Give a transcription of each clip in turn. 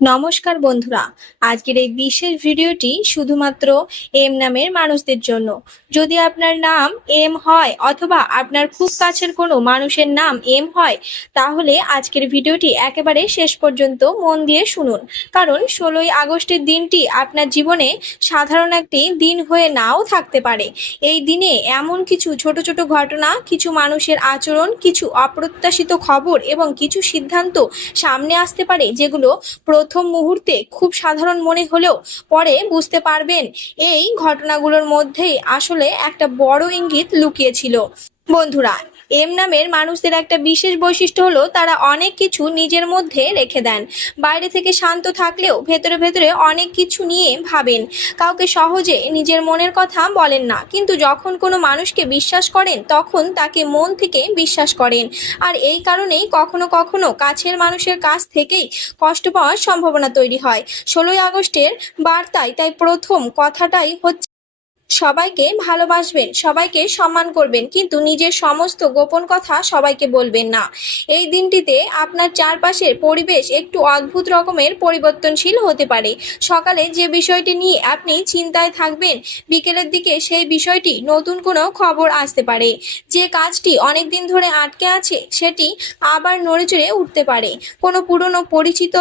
নমস্কার বন্ধুরা, আজকের এই বিশেষ ভিডিওটি শুধুমাত্র এম নামের মানুষদের জন্য। যদি আপনার নাম এম হয় অথবা আপনার খুব কাছের কোনো মানুষের নাম এম হয়, তাহলে আজকের ভিডিওটি একেবারে শেষ পর্যন্ত মন দিয়ে শুনুন। কারণ 16ই আগস্টের দিনটি আপনার জীবনে সাধারণ একটি দিন হয়ে নাও থাকতে পারে। এই দিনে এমন কিছু ছোট ছোট ঘটনা, কিছু মানুষের আচরণ, কিছু অপ্রত্যাশিত খবর এবং কিছু সিদ্ধান্ত সামনে আসতে পারে, যেগুলো প্রথম মুহূর্তে খুব সাধারণ মনে হলেও পরে বুঝতে পারবেন এই ঘটনাগুলোর মধ্যেই আসলে একটা বড় ইঙ্গিত লুকিয়ে ছিল। বন্ধুরা, এম নামের মানুষদের একটা বিশেষ বৈশিষ্ট্য হলো তারা অনেক কিছু নিজের মধ্যে রেখে দেন। বাইরে থেকে শান্ত থাকলেও ভেতরে ভেতরে অনেক কিছু নিয়ে ভাবেন। কাউকে সহজে নিজের মনের কথা বলেন না, কিন্তু যখন কোনো মানুষকে বিশ্বাস করেন তখন তাকে মন থেকে বিশ্বাস করেন। আর এই কারণেই কখনো কখনো কাছের মানুষের কাছ থেকেই কষ্ট পাওয়ার সম্ভাবনা তৈরি হয়। 16ই আগস্টের বার্তায় তাই প্রথম কথাটাই হচ্ছে, সবাইকে ভালোবাসবেন, সবাইকে সম্মান করবেন, কিন্তু নিজের সমস্ত গোপন কথা সবাইকে বলবেন না। এই দিনটিতে আপনার চারপাশের পরিবেশ একটু অদ্ভুত রকমের পরিবর্তনশীল হতে পারে। সকালে যে বিষয়টি নিয়ে আপনি চিন্তায় থাকবেন, বিকেলের দিকে সেই বিষয়টি নতুন কোনো খবর আসতে পারে। যে কাজটি অনেক দিন ধরে আটকে আছে সেটি আবার নড়েচড়ে উঠতে পারে। কোনো পুরনো পরিচিত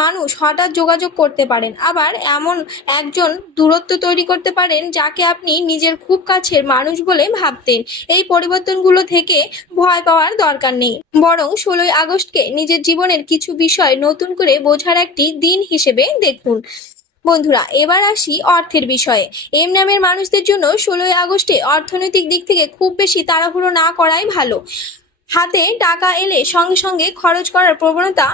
মানুষ হঠাৎ যোগাযোগ করতে পারেন, আবার এমন একজন দূরত্ব তৈরি করতে পারেন যাকে আপনি নিজের খুব কাছের মানুষ বলে ভাবতেন। এই পরিবর্তনগুলো থেকে ভয় পাওয়ার দরকার নেই, বরং 16ই আগস্টকে নিজের জীবনের কিছু বিষয় নতুন করে বোঝার একটি দিন হিসেবে দেখুন। বন্ধুরা, এবার আসি অর্থের বিষয়ে। এম নামের মানুষদের জন্য 16ই আগস্টে অর্থনৈতিক দিক থেকে খুব বেশি তাড়াহুড়ো না করাই ভালো। হাতে টাকা এলে সঙ্গে সঙ্গে খরচ করার প্রবণতা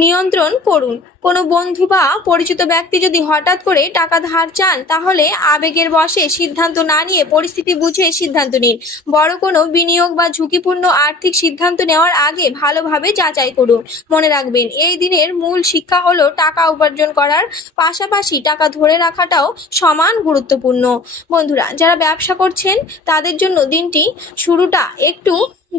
নিয়ন্ত্রণ করুন। কোনো বন্ধু বা পরিচিত ব্যক্তি যদি হঠাৎ করে টাকা ধার চান, তাহলে আবেগের বশে সিদ্ধান্ত না নিয়ে পরিস্থিতি বুঝে সিদ্ধান্ত নিন। বড় কোনো বিনিয়োগ বা ঝুঁকিপূর্ণ আর্থিক সিদ্ধান্ত নেওয়ার আগে ভালোভাবে যাচাই করুন। মনে রাখবেন, এই দিনের মূল শিক্ষা হলো টাকা উপার্জন করার পাশাপাশি টাকা ধরে রাখাটাও সমান গুরুত্বপূর্ণ। বন্ধুরা, যারা ব্যবসা করছেন তাদের জন্য দিনটি শুরুটা একটু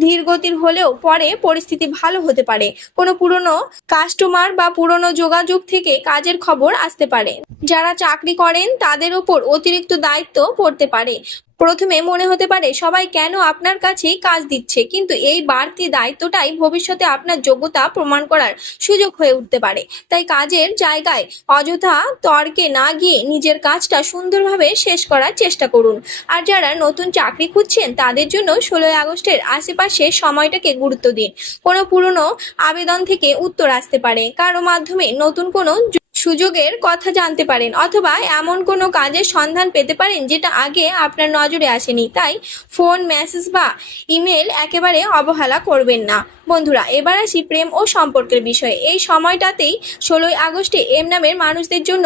ধীরগতির হলেও পরে পরিস্থিতি ভালো হতে পারে। কোনো পুরনো কাস্টমার বা পুরনো যোগাযোগ থেকে কাজের খবর আসতে পারে। যারা চাকরি করেন তাদের উপর অতিরিক্ত দায়িত্ব পড়তে পারে। প্রথমে মনে হতে পারে সবাই কেন আপনার কাছে কাজ দিচ্ছে, কিন্তু এই বাড়তি দায়িত্বটাই ভবিষ্যতে আপনার যোগ্যতা প্রমাণ করার সুযোগ হয়ে উঠতে পারে। তাই কাজের জায়গায় অযথা তর্কে না গিয়ে নিজের কাজটা সুন্দরভাবে শেষ করার চেষ্টা করুন। আর যারা নতুন চাকরি খুঁজছেন তাদের জন্য 16ই আগস্টের আশেপাশে সময়টাকে গুরুত্ব দিন। কোনো পুরনো আবেদন থেকে উত্তর আসতে পারে, কারো মাধ্যমে নতুন কোনো সুযোগের কথা জানতে পারেন, অথবা এমন কোনো কাজের সন্ধান পেতে পারেন যেটা আগে আপনার নজরে আসেনি। তাই ফোন, মেসেজ বা ইমেল একেবারে অবহেলা করবেন না। বন্ধুরা, এবার আসি প্রেম ও সম্পর্কের বিষয়ে। এই সময়টাতেই 16ই আগস্টে এম নামের মানুষদের জন্য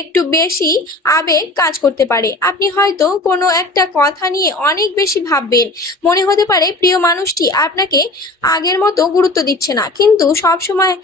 একটু বেশি আবেগ কাজ করতে পারে। আপনি হয়তো কোনো একটা কথা নিয়ে অনেক বেশি ভাববেন। মনে হতে পারে প্রিয় মানুষটি আপনাকে আগের মতো গুরুত্ব দিচ্ছে না, কিন্তু সব সময়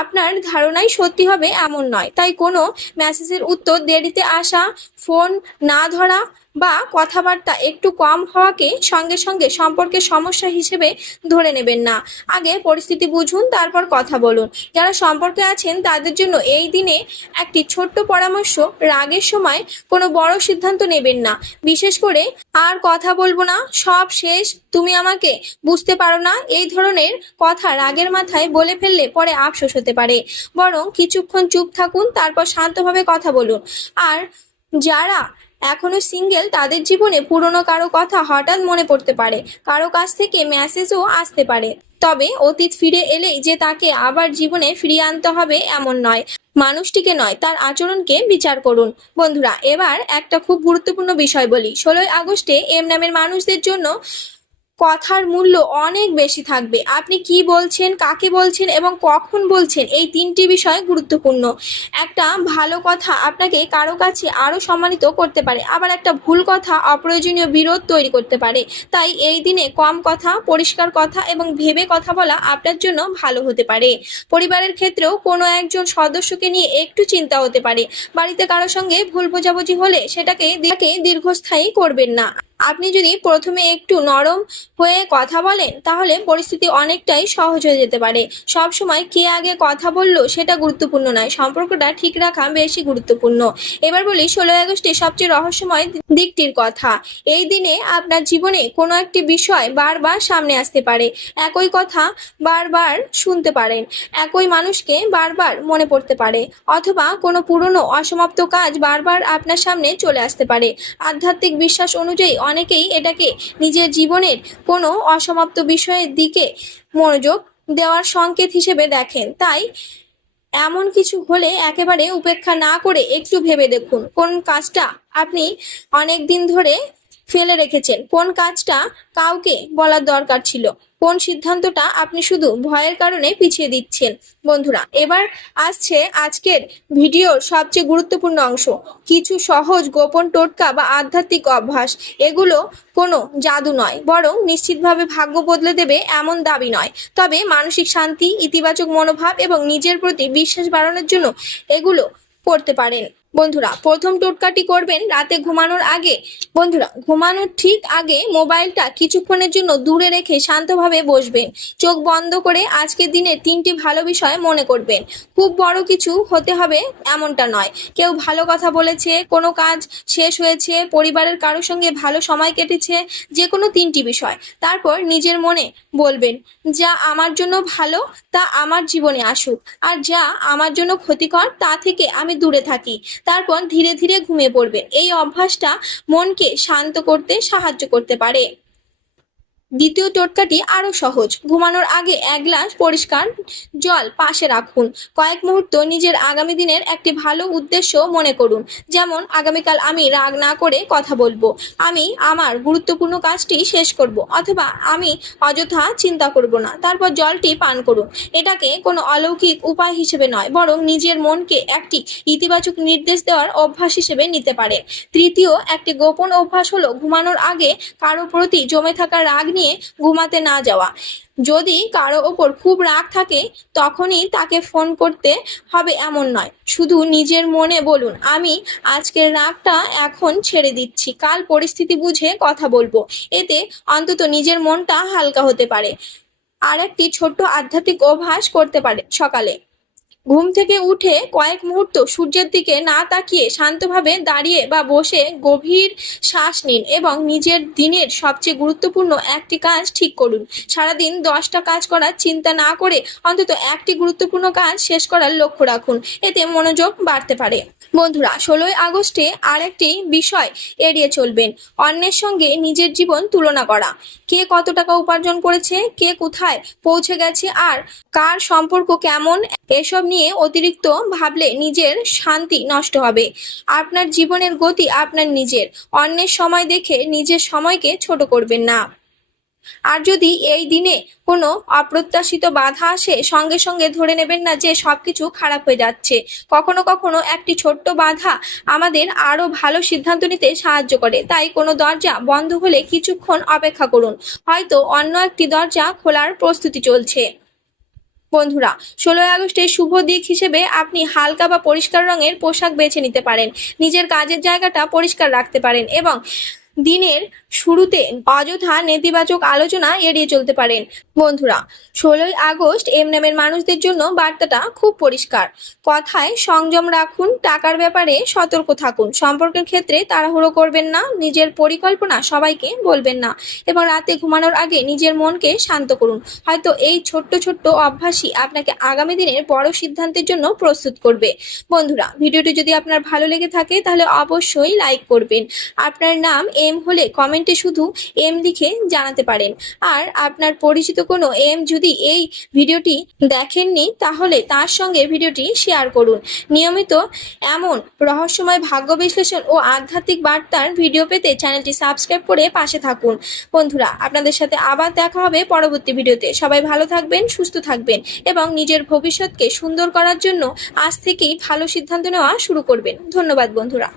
আপনার ধারণাই সত্যি হবে এমন নয়। তাই কোনো মেসেজের উত্তর দেরিতে আসা, ফোন না ধরা বা কথাবার্তা একটু কম হওয়াকে সঙ্গে সঙ্গে সম্পর্কের সমস্যা হিসেবে ধরে নেবেন না। আগে পরিস্থিতি বুঝুন, তারপর কথা বলুন। যারা সম্পর্কে আছেন তাদের জন্য এই দিনে একটি ছোট্ট পরামর্শ, রাগের সময় কোনো বড় সিদ্ধান্ত নেবেন না। বিশেষ করে আর কথা বলবো না, সব শেষ, তুমি আমাকে বুঝতে পারো না, এই ধরনের কথা রাগের মাথায় বলে ফেললে পরে আফসোস হতে পারে। বরং কিছুক্ষণ চুপ থাকুন, তারপর শান্তভাবে কথা বলুন। আর যারা এখনো সিঙ্গেল তাদের জীবনে পুরনো কারো কথা হঠাৎ মনে পড়তে পারে, কারো কাছ থেকে মেসেজও আসতে পারে। তবে অতীত ফিরে এলেই যে তাকে আবার জীবনে ফিরিয়ে আনতে হবে এমন নয়। মানুষটিকে নয়, তার আচরণকে বিচার করুন। বন্ধুরা, এবার একটা খুব গুরুত্বপূর্ণ বিষয় বলি। 16ই আগস্টে এম নামের মানুষদের জন্য কথার মূল্য অনেক বেশি থাকবে। আপনি কি বলছেন, কাকে বলছেন এবং কখন বলছেন, এই তিনটি বিষয় গুরুত্বপূর্ণ। একটা ভালো কথা আপনাকে কারো কাছে আরো সম্মানিত করতে পারে, আবার একটা ভুল কথা অপ্রয়োজনীয় বিরোধ তৈরি করতে পারে। তাই এই দিনে কম কথা, পরিষ্কার কথা এবং ভেবে কথা বলা আপনার জন্য ভালো হতে পারে। পরিবারের ক্ষেত্রেও কোনো একজন সদস্যকে নিয়ে একটু চিন্তা হতে পারে। বাড়িতে কারোর সঙ্গে ভুল বোঝাবুঝি হলে সেটাকে দীর্ঘস্থায়ী করবেন না। আপনি যদি প্রথমে একটু নরম হয়ে কথা বলেন তাহলে পরিস্থিতি অনেকটাই সহজ হয়ে যেতে পারে। সব সময় কে আগে কথা বললো সেটা গুরুত্বপূর্ণ নয়, সম্পর্কটা ঠিক রাখা বেশি গুরুত্বপূর্ণ। এবার বলি 16ই আগস্টে সবচেয়ে রহস্যময় দিকটির কথা। এই দিনে আপনার জীবনে কোনো একটি বিষয় বারবার সামনে আসতে পারে, একই কথা বারবার শুনতে পারেন, একই মানুষকে বারবার মনে পড়তে পারে, অথবা কোনো পুরনো অসমাপ্ত কাজ বারবার আপনার সামনে চলে আসতে পারে। আধ্যাত্মিক বিশ্বাস অনুযায়ী অনেকেই এটাকে নিজের জীবনের কোনো অসমাপ্ত বিষয়ের দিকে মনোযোগ দেওয়ার সংকেত হিসেবে দেখেন। তাই এমন কিছু হলে একেবারে উপেক্ষা না করে একটু ভেবে দেখুন কোন কাজটা আপনি অনেক দিন ধরে ফেলে রেখেছেন, কোন কাজটা কাউকে বলার দরকার ছিল, কোন সিদ্ধান্তটা আপনি শুধু ভয়ের কারণে পিছিয়ে দিচ্ছেন। বন্ধুরা, এবার আসছে আজকের ভিডিওর সবচেয়ে গুরুত্বপূর্ণ অংশ, কিছু সহজ গোপন টোটকা বা আধ্যাত্মিক অভ্যাস। এগুলো কোনো জাদু নয়, বরং নিশ্চিতভাবে ভাগ্য বদলে দেবে এমন দাবি নয়। তবে মানসিক শান্তি, ইতিবাচক মনোভাব এবং নিজের প্রতি বিশ্বাস বাড়ানোর জন্য এগুলো করতে পারেন। বন্ধুরা, প্রথম টোটকাটি করবেন রাতে ঘুমানোর আগে। বন্ধুরা, ঘুমানোর ঠিক আগে মোবাইলটা কিছুক্ষণের জন্য দূরে রেখে শান্তভাবে বসবেন। চোখ বন্ধ করে আজকের দিনের 3টি ভালো বিষয় মনে করবেন। খুব বড় কিছু হতে হবে এমনটা নয়, কেউ ভালো কথা বলেছে, কোনো কাজ শেষ হয়েছে, পরিবারের কারোর সঙ্গে ভালো সময় কেটেছে, যে কোনো 3টি বিষয়। তারপর নিজের মনে বলবেন, যা আমার জন্য ভালো তা আমার জীবনে আসুক, আর যা আমার জন্য ক্ষতিকর তা থেকে আমি দূরে থাকি। তারপর ধীরে ধীরে ঘুমিয়ে পড়বেন। এই অভ্যাসটা মনকে শান্ত করতে সাহায্য করতে পারে। দ্বিতীয় টোটকাটি আরো সহজ। ঘুমানোর আগে 1 গ্লাস পরিষ্কার জল পাশে রাখুন। কয়েক মুহূর্ত নিজের আগামী দিনের একটি ভালো উদ্দেশ্য মনে করুন, যেমন আগামীকাল আমি রাগ না করে কথা বলবো, আমি আমার গুরুত্বপূর্ণ কাজটি শেষ করব, অথবা আমি অযথা চিন্তা করব না। তারপর জলটি পান করুন। এটাকে কোনো অলৌকিক উপায় হিসেবে নয়, বরং নিজের মনকে একটি ইতিবাচক নির্দেশ দেওয়ার অভ্যাস হিসেবে নিতে পারে। তৃতীয় একটি গোপন অভ্যাস হলো ঘুমানোর আগে কারো প্রতি জমে থাকা রাগ নিয়ে ঘুমাতে না যাওয়া। যদি কারো ওপর খুব রাগ থাকে তখনই তাকে ফোন করতে হবে এমন নয়, শুধু নিজের মনে বলুন, আমি আজকের রাগটা এখন ছেড়ে দিচ্ছি, কাল পরিস্থিতি বুঝে কথা বলবো। এতে অন্তত নিজের মনটা হালকা হতে পারে। আর একটি ছোট্ট আধ্যাত্মিক অভ্যাস করতে পারে। সকালে ঘুম থেকে উঠে কয়েক মুহূর্ত সূর্যের দিকে না তাকিয়ে শান্তভাবে দাঁড়িয়ে বা বসে গভীর শ্বাস নিন এবং নিজের দিনের সবচেয়ে গুরুত্বপূর্ণ একটি কাজ ঠিক করুন। সারাদিন 10টা কাজ করার চিন্তা না করে অন্তত একটি গুরুত্বপূর্ণ কাজ শেষ করার লক্ষ্য রাখুন, এতে মনোযোগ বাড়তে পারে। বন্ধুরা, 16ই আগস্টে আরেকটি বিষয় এড়িয়ে চলবেন, অন্যের সঙ্গে নিজের জীবন তুলনা করা। কে কত টাকা উপার্জন করেছে, কে কোথায় পৌঁছে গেছে, আর কার সম্পর্ক কেমন, এসব নিয়ে অতিরিক্ত ভাবলে নিজের শান্তি নষ্ট হবে। আপনার জীবনের গতি আপনার নিজের, অন্যের সময় দেখে নিজের সময়কে ছোট করবেন না। আর যদি এই দিনে কোনো অপ্রত্যাশিত বাধা আসে, সঙ্গে সঙ্গে ধরে নেবেন না যে সবকিছু খারাপ হয়ে যাচ্ছে। কখনো কখনো একটি ছোট্ট বাধা আমাদের আরো ভালো সিদ্ধান্ত নিতে সাহায্য করে। তাই কোনো দরজা বন্ধ হলে কিছুক্ষণ অপেক্ষা করুন, হয়তো অন্য একটি দরজা খোলার প্রস্তুতি চলছে। বন্ধুরা, 16ই আগস্টের শুভ দিক হিসেবে আপনি হালকা বা পরিষ্কার রঙের পোশাক বেছে নিতে পারেন, নিজের কাজের জায়গাটা পরিষ্কার রাখতে পারেন এবং দিনের শুরুতে অযথা নেতিবাচক আলোচনা এড়িয়ে চলতে পারেন। বন্ধুরা, 16ই আগস্ট এম নামের মানুষদের জন্য বার্তাটা খুব পরিষ্কার। কথায় সংযম রাখুন, টাকার ব্যাপারে সতর্ক থাকুন, সম্পর্কের ক্ষেত্রে তাড়াহুড়ো করবেন না, নিজের পরিকল্পনা সবাইকে বলবেন না এবং রাতে ঘুমানোর আগে নিজের মনকে শান্ত করুন। হয়তো এই ছোট্ট ছোট্ট অভ্যাসই আপনাকে আগামী দিনের বড় সিদ্ধান্তের জন্য প্রস্তুত করবে। বন্ধুরা, ভিডিওটি যদি আপনার ভালো লেগে থাকে তাহলে অবশ্যই লাইক করবেন। আপনার নাম এম হলে কমেন্টে শুধু এম লিখে জানাতে পারেন। আর আপনার পরিচিত কোনো এম যদি এই ভিডিওটি দেখেননি তাহলে তার সঙ্গে ভিডিওটি শেয়ার করুন। নিয়মিত এমন রহস্যময় ভাগ্য বিশ্লেষণ ও আধ্যাত্মিক বার্তার ভিডিও পেতে চ্যানেলটি সাবস্ক্রাইব করে পাশে থাকুন। বন্ধুরা, আপনাদের সাথে আবার দেখা হবে পরবর্তী ভিডিওতে। সবাই ভালো থাকবেন, সুস্থ থাকবেন এবং নিজের ভবিষ্যৎকে সুন্দর করার জন্য আজ থেকেই ভালো সিদ্ধান্ত নেওয়া শুরু করবেন। ধন্যবাদ বন্ধুরা।